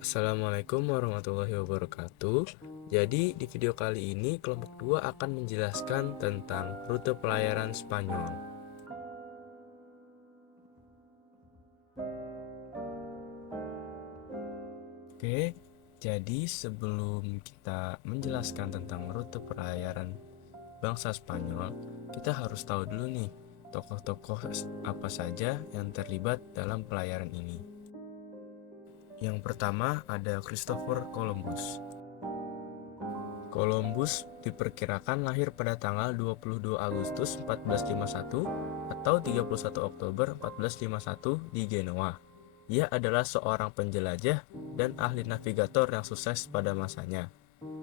Assalamualaikum warahmatullahi wabarakatuh. Jadi di video kali ini kelompok 2 akan menjelaskan tentang rute pelayaran Spanyol. Oke, jadi sebelum kita menjelaskan tentang rute pelayaran bangsa Spanyol, kita harus tahu dulu nih tokoh-tokoh apa saja yang terlibat dalam pelayaran ini. Yang pertama ada Christopher Columbus. Columbus diperkirakan lahir pada tanggal 22 Agustus 1451 atau 31 Oktober 1451 di Genoa. Ia adalah seorang penjelajah dan ahli navigator yang sukses pada masanya.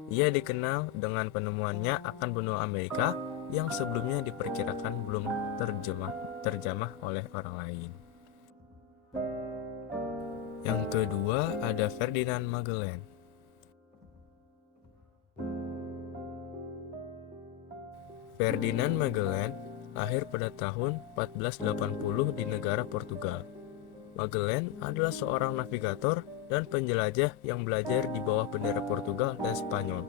Ia dikenal dengan penemuannya akan benua Amerika yang sebelumnya diperkirakan belum terjamah oleh orang lain. Yang kedua ada Ferdinand Magellan. Ferdinand Magellan lahir pada tahun 1480 di negara Portugal. Magellan adalah seorang navigator dan penjelajah yang belajar di bawah bendera Portugal dan Spanyol.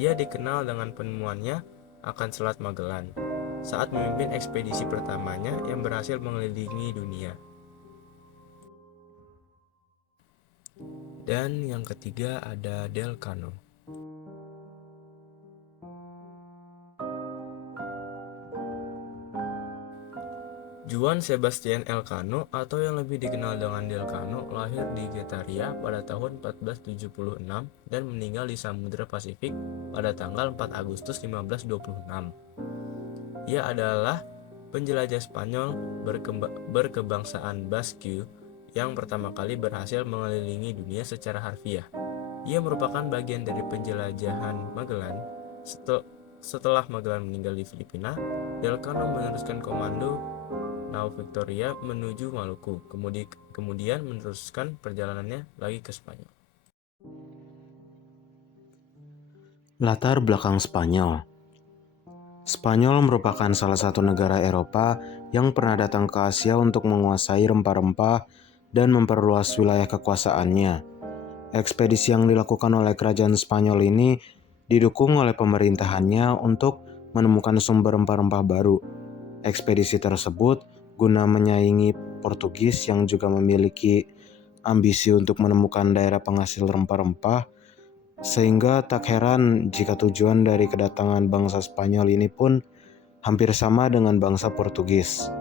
Ia dikenal dengan penemuannya akan Selat Magellan saat memimpin ekspedisi pertamanya yang berhasil mengelilingi dunia. Dan yang ketiga ada Del Cano. Juan Sebastian Elcano atau yang lebih dikenal dengan Del Cano lahir di Getaria pada tahun 1476 dan meninggal di Samudra Pasifik pada tanggal 4 Agustus 1526. Ia adalah penjelajah Spanyol berkebangsaan Basque yang pertama kali berhasil mengelilingi dunia secara harfiah. Ia merupakan bagian dari penjelajahan Magellan. Setelah Magellan meninggal di Filipina, Del Cano meneruskan komando Nao Victoria menuju Maluku, kemudian meneruskan perjalanannya lagi ke Spanyol. Latar belakang Spanyol. Spanyol merupakan salah satu negara Eropa yang pernah datang ke Asia untuk menguasai rempah-rempah dan memperluas wilayah kekuasaannya. Ekspedisi yang dilakukan oleh kerajaan Spanyol ini didukung oleh pemerintahannya untuk menemukan sumber rempah-rempah baru. Ekspedisi tersebut guna menyaingi Portugis yang juga memiliki ambisi untuk menemukan daerah penghasil rempah-rempah, sehingga tak heran jika tujuan dari kedatangan bangsa Spanyol ini pun hampir sama dengan bangsa Portugis.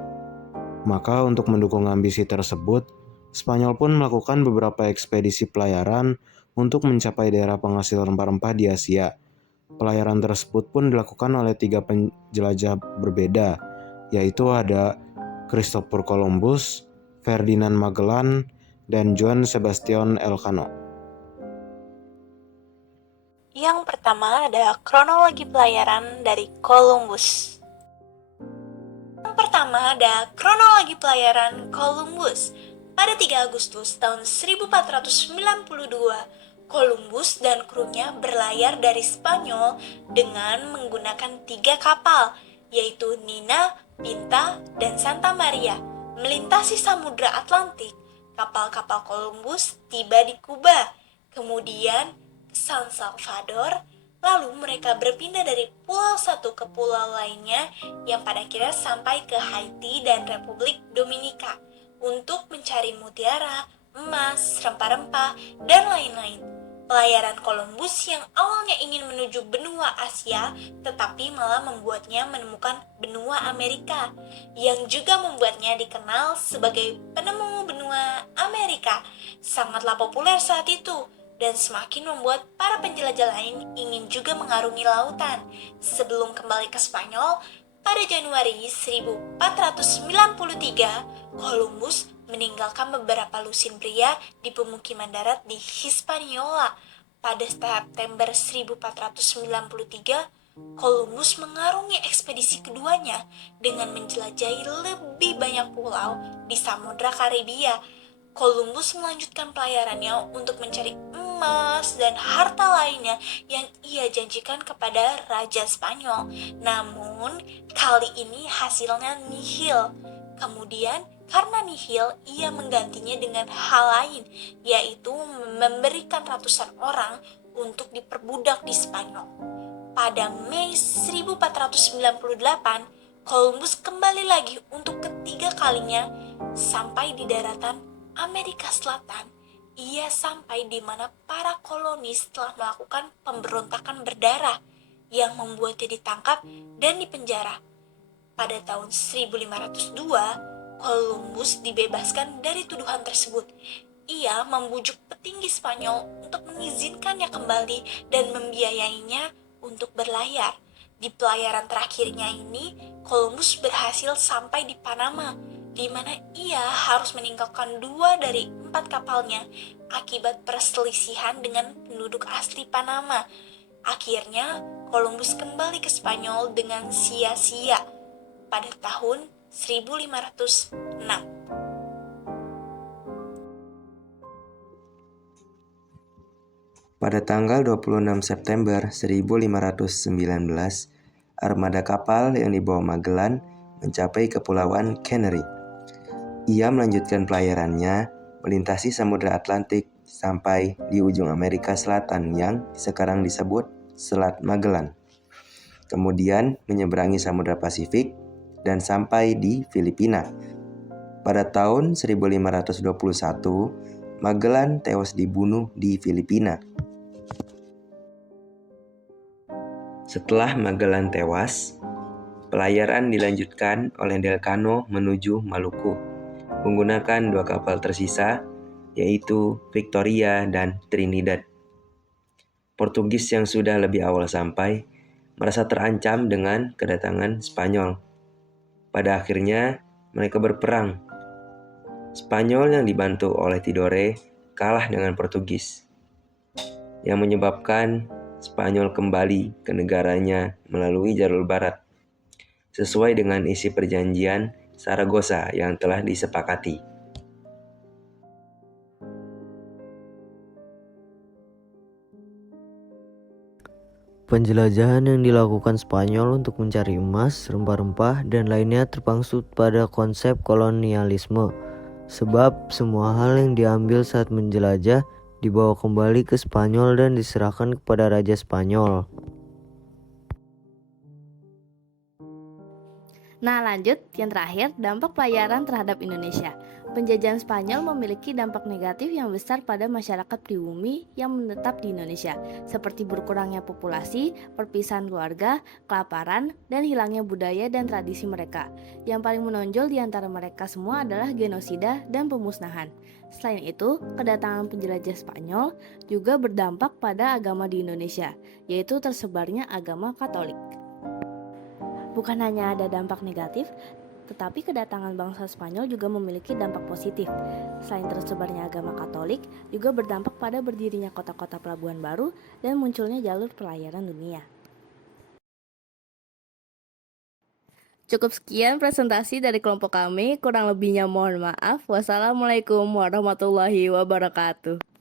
Maka untuk mendukung ambisi tersebut, Spanyol pun melakukan beberapa ekspedisi pelayaran untuk mencapai daerah penghasil rempah-rempah di Asia. Pelayaran tersebut pun dilakukan oleh 3 penjelajah berbeda, yaitu ada Christopher Columbus, Ferdinand Magellan, dan Juan Sebastian Elcano. Yang pertama ada kronologi pelayaran dari Columbus. Pada 3 Agustus tahun 1492, Columbus dan krunya berlayar dari Spanyol dengan menggunakan 3 kapal, yaitu Nina, Pinta, dan Santa Maria. Melintasi Samudra Atlantik, kapal-kapal Columbus tiba di Kuba, kemudian San Salvador, lalu mereka berpindah dari pulau satu ke pulau lainnya yang pada akhirnya sampai ke Haiti dan Republik Dominika untuk mencari mutiara, emas, rempah-rempah, dan lain-lain. Pelayaran Columbus yang awalnya ingin menuju benua Asia, tetapi malah membuatnya menemukan benua Amerika, yang juga membuatnya dikenal sebagai penemu benua Amerika. Sangatlah populer saat itu, dan semakin membuat para penjelajah lain ingin juga mengarungi lautan. Sebelum kembali ke Spanyol, pada Januari 1493, Columbus meninggalkan beberapa lusin pria di pemukiman darat di Hispaniola. Pada September 1493, Columbus mengarungi ekspedisi keduanya dengan menjelajahi lebih banyak pulau di Samudra Karibia. Columbus melanjutkan pelayarannya untuk mencari emas dan harta lainnya yang ia janjikan kepada Raja Spanyol. Namun, kali ini hasilnya nihil. Kemudian, Karena nihil, ia menggantinya dengan hal lain, yaitu memberikan ratusan orang untuk diperbudak di Spanyol. Pada Mei 1498, Columbus kembali lagi untuk ketiga kalinya sampai di daratan Amerika Selatan. Ia sampai di mana para kolonis telah melakukan pemberontakan berdarah yang membuatnya ditangkap dan dipenjara. Pada tahun 1502, Columbus dibebaskan dari tuduhan tersebut. Ia membujuk petinggi Spanyol untuk mengizinkannya kembali dan membiayainya untuk berlayar. Di pelayaran terakhirnya ini, Columbus berhasil sampai di Panama, di mana ia harus meninggalkan 2 dari 4 kapalnya akibat perselisihan dengan penduduk asli Panama. Akhirnya, Columbus kembali ke Spanyol dengan sia-sia pada tahun 1506. Pada tanggal 26 September 1519, armada kapal yang dibawa Magellan mencapai Kepulauan Canary. Ia melanjutkan pelayarannya melintasi Samudra Atlantik sampai di ujung Amerika Selatan yang sekarang disebut Selat Magellan. Kemudian menyeberangi Samudra Pasifik dan sampai di Filipina. Pada tahun 1521, Magellan tewas dibunuh di Filipina. Setelah Magellan tewas, pelayaran dilanjutkan oleh Delcano menuju Maluku menggunakan 2 kapal tersisa, yaitu Victoria dan Trinidad. Portugis yang sudah lebih awal sampai merasa terancam dengan kedatangan Spanyol. Pada akhirnya, mereka berperang. Spanyol yang dibantu oleh Tidore kalah dengan Portugis, yang menyebabkan Spanyol kembali ke negaranya melalui jalur barat, sesuai dengan isi perjanjian Saragossa yang telah disepakati. Penjelajahan yang dilakukan Spanyol untuk mencari emas, rempah-rempah, dan lainnya terpangsut pada konsep kolonialisme, sebab semua hal yang diambil saat menjelajah dibawa kembali ke Spanyol dan diserahkan kepada Raja Spanyol. Nah lanjut, yang terakhir, dampak pelayaran terhadap Indonesia. Penjajahan Spanyol memiliki dampak negatif yang besar pada masyarakat pribumi yang menetap di Indonesia, seperti berkurangnya populasi, perpisahan keluarga, kelaparan, dan hilangnya budaya dan tradisi mereka. Yang paling menonjol di antara mereka semua adalah genosida dan pemusnahan. Selain itu, kedatangan penjelajah Spanyol juga berdampak pada agama di Indonesia, yaitu tersebarnya agama Katolik. Bukan hanya ada dampak negatif, tetapi kedatangan bangsa Spanyol juga memiliki dampak positif. Selain tersebarnya agama Katolik, juga berdampak pada berdirinya kota-kota pelabuhan baru dan munculnya jalur pelayaran dunia. Cukup sekian presentasi dari kelompok kami, kurang lebihnya mohon maaf. Wassalamualaikum warahmatullahi wabarakatuh.